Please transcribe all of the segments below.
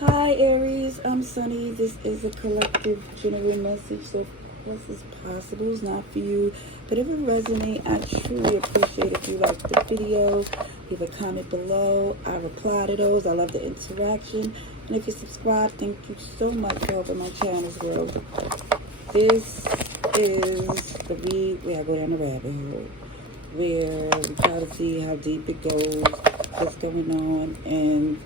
Hi Aries, I'm Sunny. This is a collective general message, so of course it's possible. It's not for you, but if it resonates, I truly appreciate if you like the video. Leave a comment below. I reply to those. I love the interaction. And if you subscribe, thank you so much for helping my channels grow. This is the read where I go down the rabbit hole, where we try to see how deep it goes, what's going on, and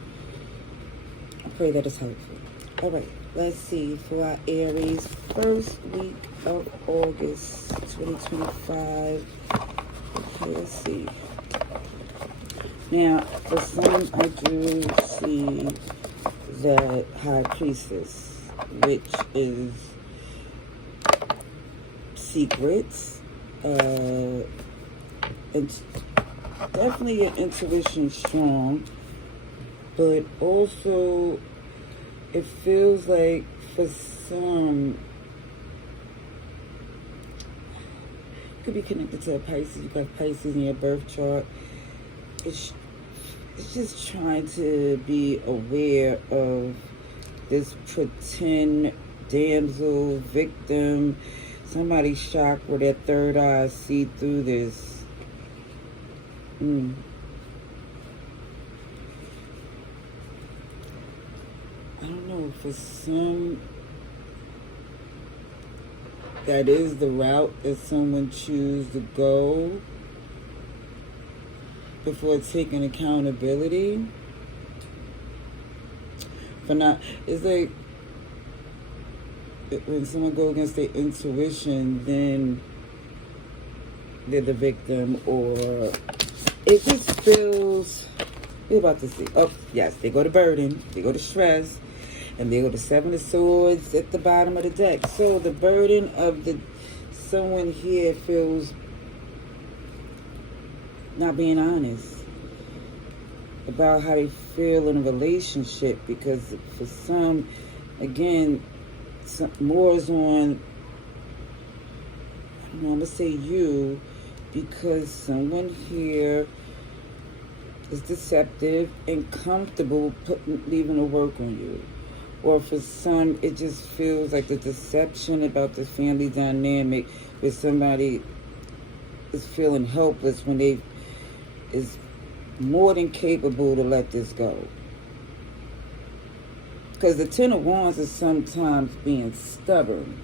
I pray that it's helpful. All right, let's see for our Aries, first week of August 2025. Okay, let's see. Now, for some, I do see the High Priestess, which is secrets, and definitely your intuition strong, but also it feels like for some, it could be connected to a Pisces. You got Pisces in your birth chart. It's just trying to be aware of this pretend damsel, victim, somebody shocked where their third eye see through this. I don't know, for some, that is the route that someone chooses to go before taking accountability. For not, it's like when someone goes against their intuition, then they're the victim, or it just feels, we're about to see. Oh, yes, they go to burden, they go to stress, and they go to Seven of Swords at the bottom of the deck. So the burden of someone here feels not being honest about how they feel in a relationship, because for some, again, more is on, I don't know, I'm gonna say you, because someone here is deceptive and comfortable leaving the work on you. Or for some, it just feels like the deception about the family dynamic, where somebody is feeling helpless when they is more than capable to let this go. Because the Ten of Wands is sometimes being stubborn.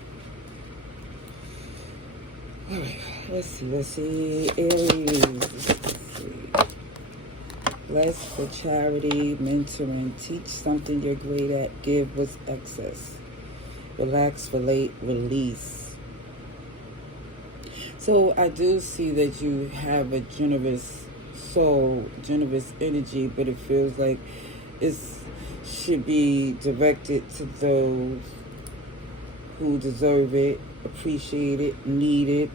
All right, let's see. Aries, let's see. Bless for charity, mentoring, teach something you're great at, give what's excess. Relax, relate, release. So I do see that you have a generous soul, generous energy, but it feels like it should be directed to those who deserve it, appreciate it, need it.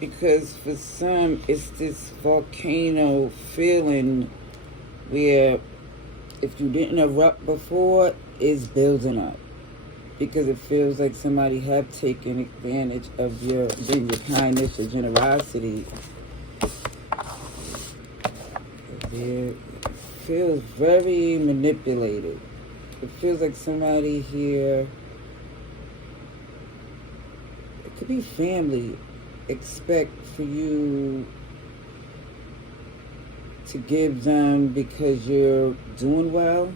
Because for some, it's this volcano feeling where if you didn't erupt before, it's building up. Because it feels like somebody have taken advantage of your kindness, your generosity. It feels very manipulated. It feels like somebody here, it could be family, expect for you to give them because you're doing well.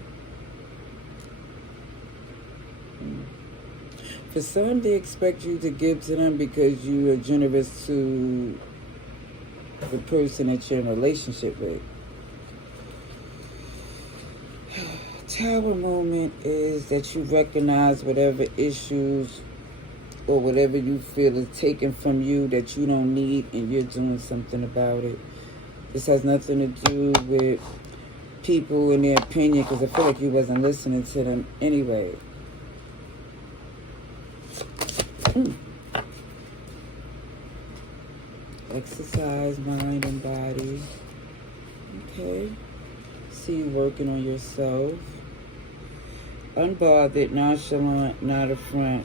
For some, they expect you to give to them because you are generous to the person that you're in a relationship with. Tower moment is that you recognize whatever issues or whatever you feel is taken from you that you don't need, and you're doing something about it. This has nothing to do with people and their opinion, because I feel like you wasn't listening to them anyway. Exercise mind and body. Okay. See you working on yourself. Unbothered, nonchalant, not a front.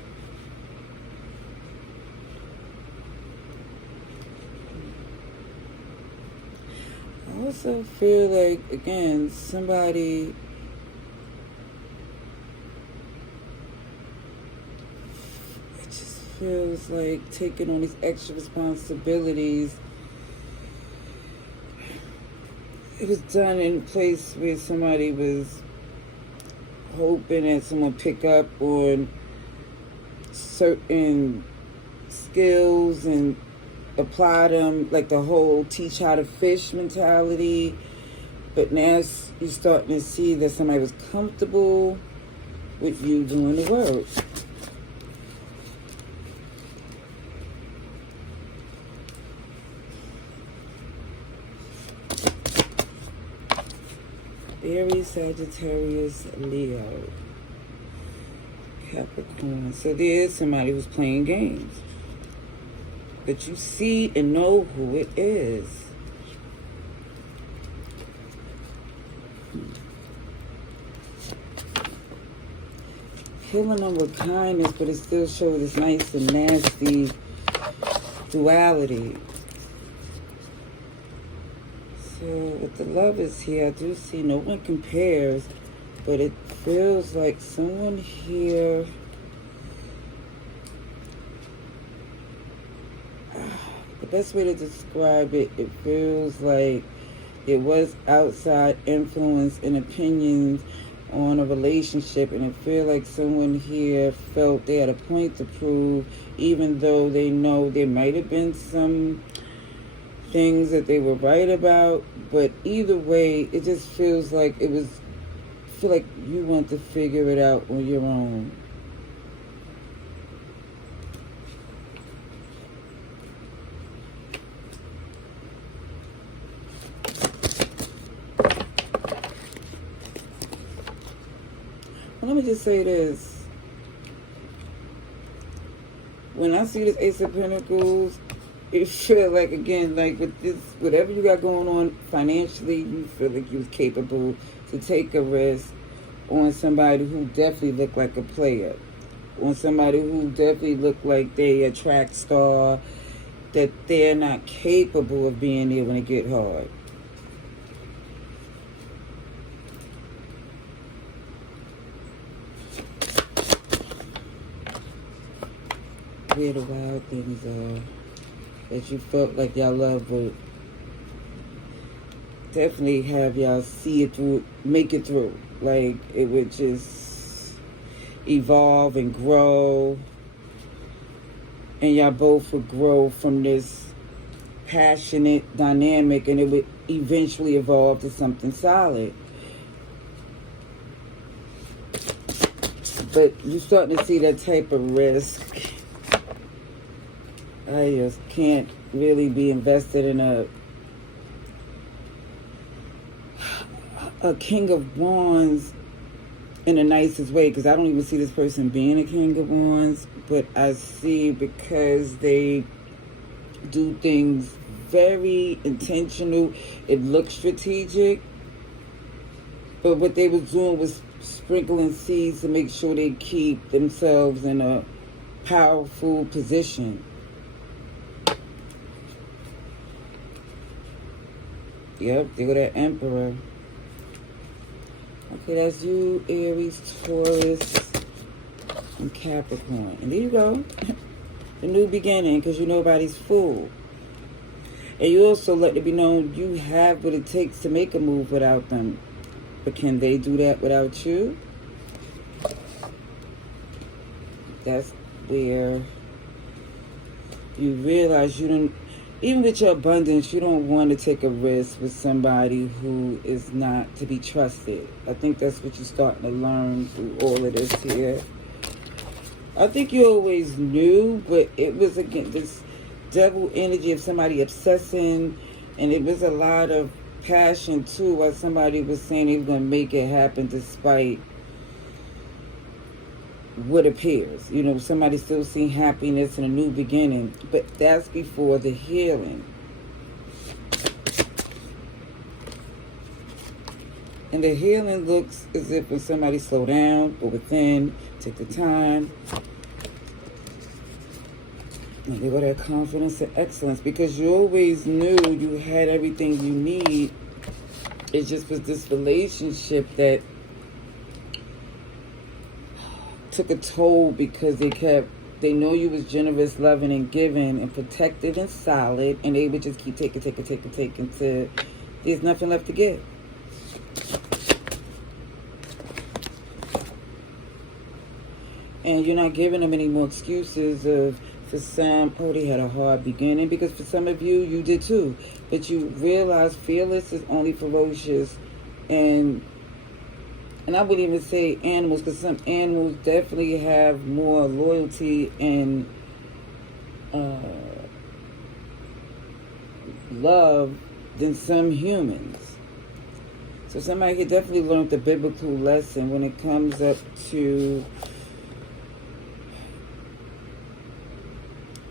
also feel like, again, somebody feels like taking on these extra responsibilities. It was done in a place where somebody was hoping that someone pick up on certain skills and apply them, like the whole teach how to fish mentality. But now you're starting to see that somebody was comfortable with you doing the work. Aries, Sagittarius, Leo, Capricorn. So there is somebody who's playing games. But you see and know who it is. Killing them with kindness, but it still shows this nice and nasty duality. So with the Lovers here, I do see no one compares, but it feels like someone here, the best way to describe it, it feels like it was outside influence and opinions on a relationship, and it feels like someone here felt they had a point to prove, even though they know there might have been some things that they were right about. But either way, it just feels like feel like you want to figure it out on your own. Well, let me just say this. When I see this Ace of Pentacles, it feel like, again, like with this, whatever you got going on financially, you feel like you was capable to take a risk on somebody who definitely looked like a player, on somebody who definitely looked like they a track star, that they're not capable of being there when it get hard. Where the wild things are that you felt like y'all love would definitely have y'all see it through, make it through. Like it would just evolve and grow, and y'all both would grow from this passionate dynamic, and it would eventually evolve to something solid. But you're starting to see that type of risk. I just can't really be invested in a King of Wands in the nicest way, because I don't even see this person being a King of Wands, but I see, because they do things very intentional, it looks strategic, but what they was doing was sprinkling seeds to make sure they keep themselves in a powerful position. Yep, there go that Emperor. Okay, that's you, Aries, Taurus, and Capricorn. And there you go. The new beginning, because you nobody's fool. And you also let it be known you have what it takes to make a move without them. But can they do that without you? That's where you realize you don't, even with your abundance, you don't want to take a risk with somebody who is not to be trusted. I think that's what you're starting to learn through all of this here. I think you always knew, but it was, again, this devil energy of somebody obsessing, and it was a lot of passion too, while somebody was saying they were going to make it happen despite what appears. You know, somebody still seeing happiness and a new beginning, but that's before the healing. And the healing looks as if when somebody slow down, go within, take the time, and they got that confidence and excellence, because you always knew you had everything you need it just was this relationship that took a toll because they know you was generous, loving, and giving, and protective and solid, and they would just keep taking till there's nothing left to give. And you're not giving them any more excuses of, for some, oh, they had a hard beginning, because for some of you, you did too. But you realize fearless is only ferocious, and I wouldn't even say animals, because some animals definitely have more loyalty and love than some humans. So somebody could definitely learn the biblical lesson when it comes up to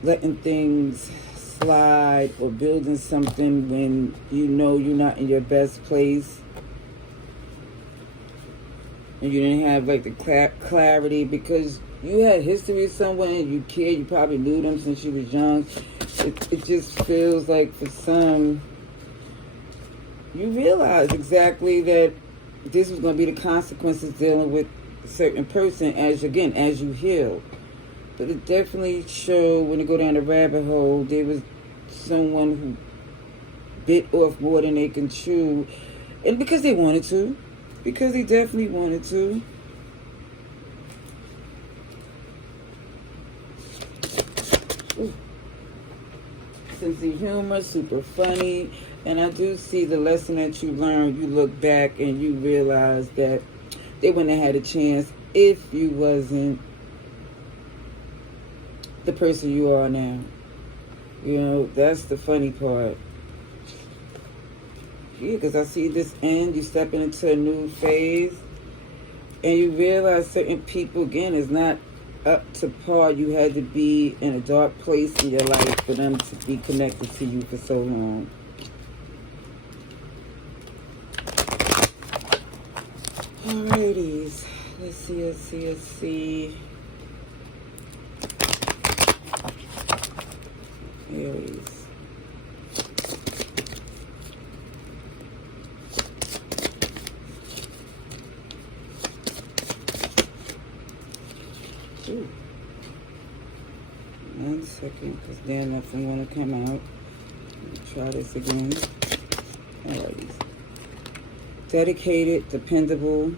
letting things slide or building something when you know you're not in your best place. And you didn't have like the clarity because you had history with someone and you cared, you probably knew them since you was young. It just feels like for some, you realize exactly that this was going to be the consequences dealing with a certain person as you heal. But it definitely showed when you go down the rabbit hole, there was someone who bit off more than they can chew. And because they wanted to. Because they definitely wanted to. Ooh. Sense of humor, super funny. And I do see the lesson that you learned. You look back and you realize that they wouldn't have had a chance if you wasn't the person you are now. You know, that's the funny part. Yeah, because I see this end, you stepping into a new phase, and you realize certain people, again, is not up to par. You had to be in a dark place in your life for them to be connected to you for so long. Alrighties, let's see. Aries. Ooh. 1 second, because then nothing want to come out. Try this again. Alrighty. Dedicated, dependable,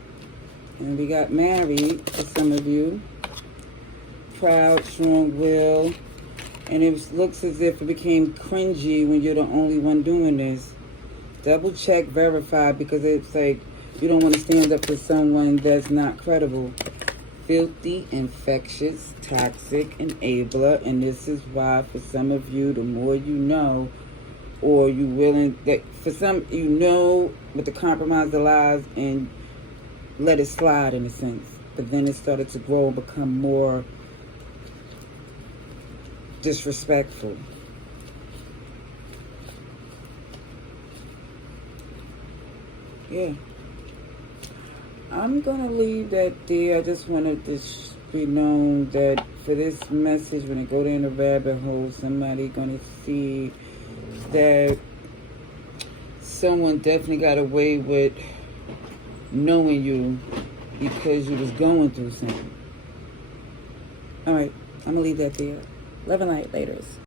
and we got married for some of you. Proud, strong will, and it looks as if it became cringy when you're the only one doing this. Double check, verify, because it's like you don't want to stand up for someone that's not credible. Filthy, infectious, toxic, enabler, and this is why for some of you, the more you know, or you willing, that for some you know, but to compromise the lies and let it slide in a sense. But then it started to grow and become more disrespectful. Yeah. I'm going to leave that there. I just wanted to be known that for this message, when I go down the rabbit hole, somebody going to see that someone definitely got away with knowing you because you was going through something. All right. I'm going to leave that there. Love and light. Laters.